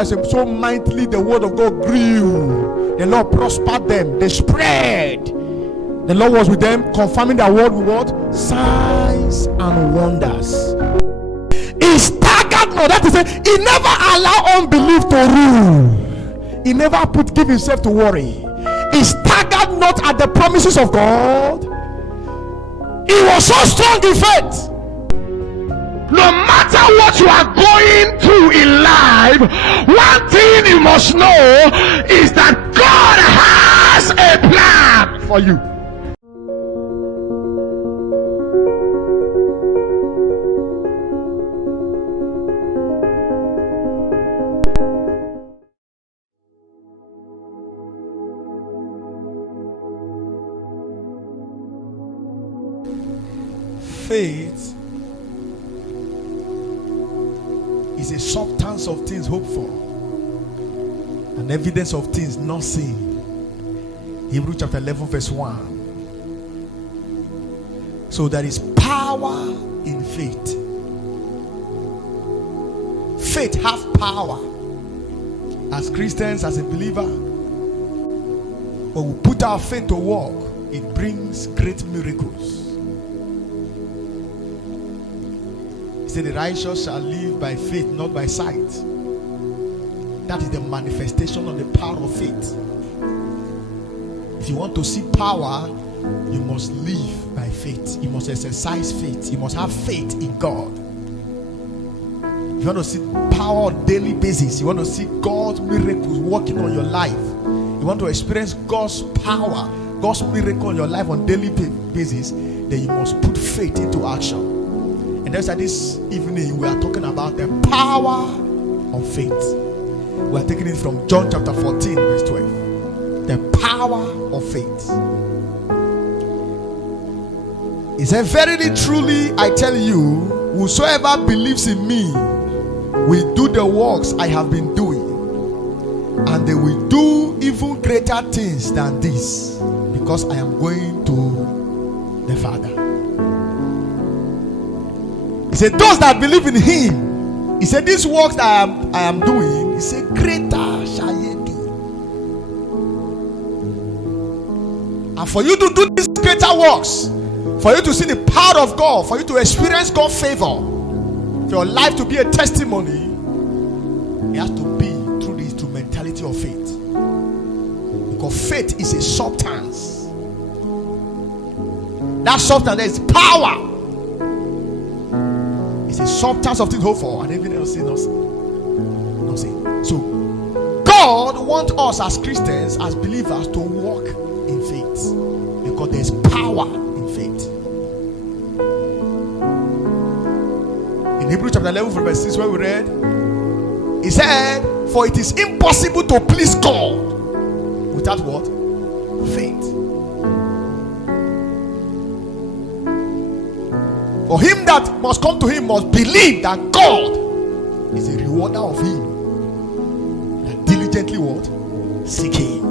Bible says, so mightily the word of God grew. The Lord prospered them. They spread. The Lord was with them, confirming their word with what? Signs and wonders. He staggered not. That is it. He never allowed unbelief to rule. He never give himself to worry. He staggered not at the promises of God. He was so strong in faith. No matter what you are going through in life, one thing you must know is that God has a plan for you. Faith is a substance of things hoped for, an evidence of things not seen. Hebrews chapter 11 verse 1. So there is power in faith. Faith has power. As Christians, as a believer, when we put our faith to work, it brings great miracles. He said the righteous shall live by faith, not by sight. That is the manifestation of the power of faith. If you want to see power, you must live by faith. You must exercise faith. You must have faith in God. If you want to see power on a daily basis, you want to see God's miracles working on your life, you want to experience God's power, God's miracle in your life on a daily basis, then you must put faith into action. And that's why this evening we are talking about the power of faith. We are taking it from John chapter 14 verse 12. The power of faith. He said, verily truly I tell you, whosoever believes in me will do the works I have been doing, and they will do even greater things than this, because I am going to the Father. He said, those that believe in him, he said, these works that I am doing, he said, greater shall ye do. And for you to do these greater works, for you to see the power of God, for you to experience God's favor, for your life to be a testimony, it has to be through the instrumentality of faith. Because faith is a substance. That substance, there is power. It's a substance of things hoped for, and everything else is not seen. So, God wants us as Christians, as believers, to walk in faith, because there is power in faith. In Hebrews chapter 11, verse 6, where we read, he said, for it is impossible to please God without what? Faith. For him that must come to him must believe that God is a rewarder of him that diligently what? Seek him.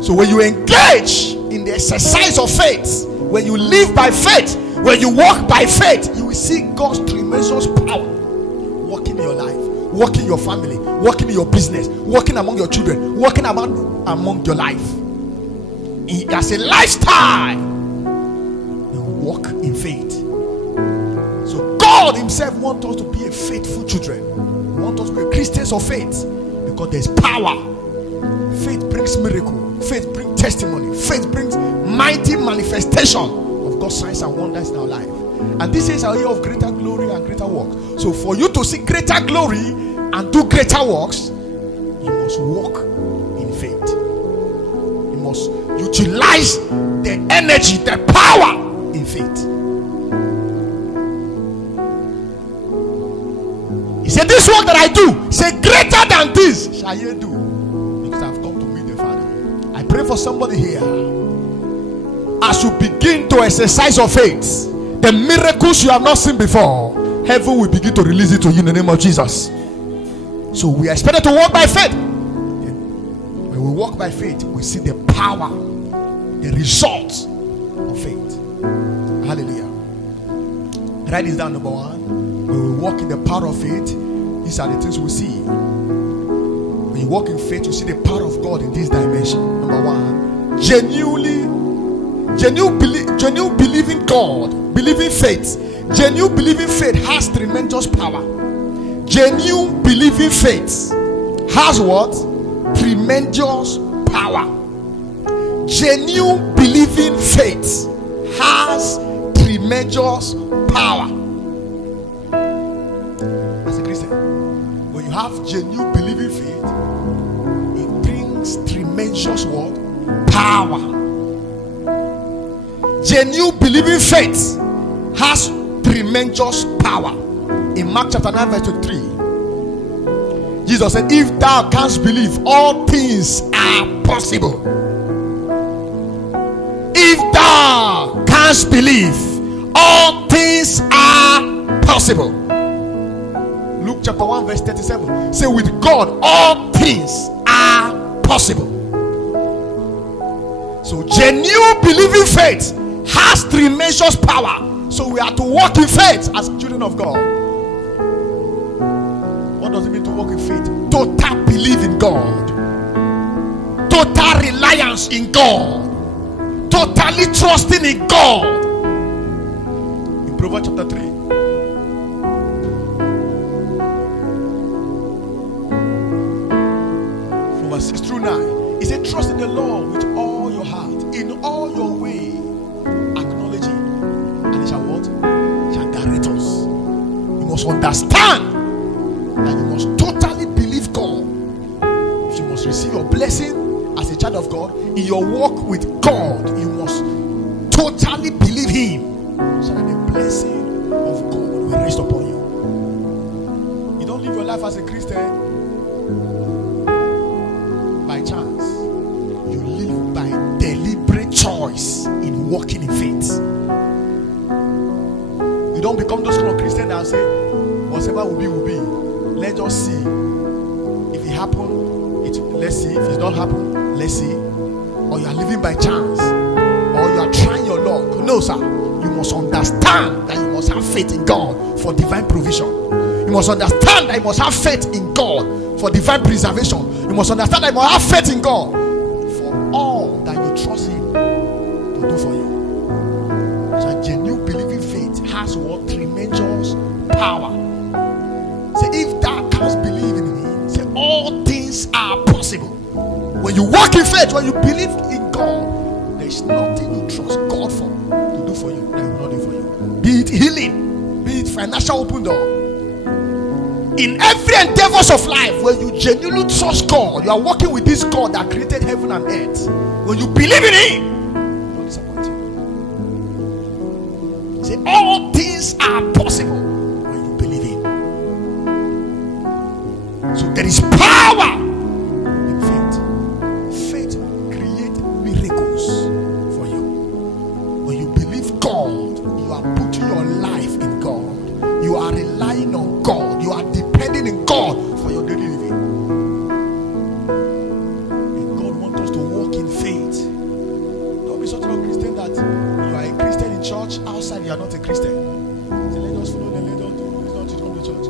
So when you engage in the exercise of faith, when you live by faith, when you walk by faith, you will see God's tremendous power working in your life, working in your family, working in your business, working among your children, working among your life. As a lifestyle, you walk in faith. So God himself wants us to be a faithful children. He wants us to be Christians of faith, because there's power. Faith brings miracle. Faith brings testimony. Faith brings mighty manifestation of God's signs and wonders in our life. And this is our year of greater glory and greater works. So for you to see greater glory and do greater works, you must walk in faith. You must utilize the energy, the power in faith. He said, this work that I do, he said, greater than this shall you do, because I've come to meet the Father. I pray for somebody here, as you begin to exercise your faith, the miracles you have not seen before, heaven will begin to release it to you in the name of Jesus. So we are expected to walk by faith. When we walk by faith, we see the power, the results of faith. Hallelujah. Write this down. Number one, when we walk in the power of faith, these are the things we see. When you walk in faith, you see the power of God in this dimension. Number one, genuine believing God, believing faith. Genuine believing faith has tremendous power. Genuine believing faith has what? Tremendous power. Genuine believing faith has tremendous power. As a Christian, when you have genuine believing faith, it brings tremendous what? Power. Genuine believing faith has tremendous power. In Mark chapter 9 verse 23, Jesus said, if thou canst believe, all things are possible. If thou canst believe, all things are possible. Luke chapter 1 verse 37 say, with God all things are possible. So genuine believing faith has tremendous power. So we are to walk in faith as children of God. What does it mean to walk in faith? Total belief in God, total reliance in God, totally trusting in God. In Proverbs chapter 3, from verse 6 through 9, it said, trust in the Lord with all your heart, in all your way acknowledge Him, and He shall what? He shall direct us. You must understand that you must totally believe God. If you must receive your blessing as a child of God, in your walk with God, you must totally believe Him, so that the blessing of God will rest upon you. You don't live your life as a Christian by chance. You live by deliberate choice in walking in faith. You don't become those kind of Christians that say, whatever will be, will be. Let's just see. If it happens, let's see. If it don't happen, let's see. Or you are living by chance, or you are trying your luck. No, sir. You must understand that you must have faith in God for divine provision. You must understand that you must have faith in God for divine preservation. You must understand that you must have faith in God for all that you trust Him to do for you. So a genuine believing faith has what? Tremendous power. Say, if thou canst believe in me, say, all things are possible. When you walk in faith, when you believe in God, there is nothing you trust God for to do for you that He will not do for you. Be it healing, be it financial open door. In every endeavors of life, when you genuinely trust God, you are working with this God that created heaven and earth. When you believe in Him, He will not disappoint you. Say, all things are possible when you believe Him. So there is power in faith. Faith creates miracles for you. When you believe God, you are putting your life in God. You are relying on God. You are depending on God for your daily living. And God wants us to walk in faith. Don't be such a Christian that you are a Christian in church, outside you are not a Christian. So let us follow the leader to not to come to church.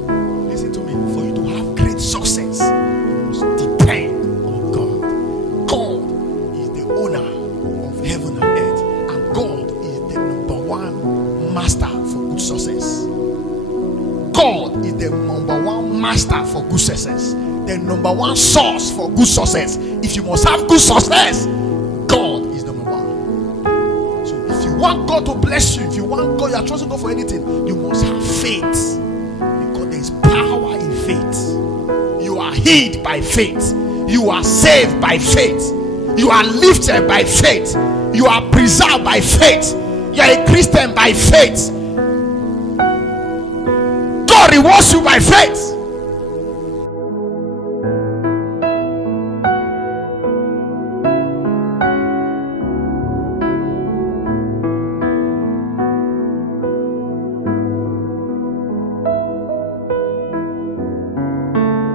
Listen to me. For you to have great success, you must depend on God. God is the owner of heaven and earth, and God is the number one master for good success. God is the number one master for good success, the number one source for good success. If you must have good success, God is number one. So if you want God to bless you, if you want God, you are trusting God for anything, you must have faith, because there is power in faith. You are healed by faith. You are saved by faith. You are lifted by faith. You are preserved by faith. You are a Christian by faith. God rewards you by faith.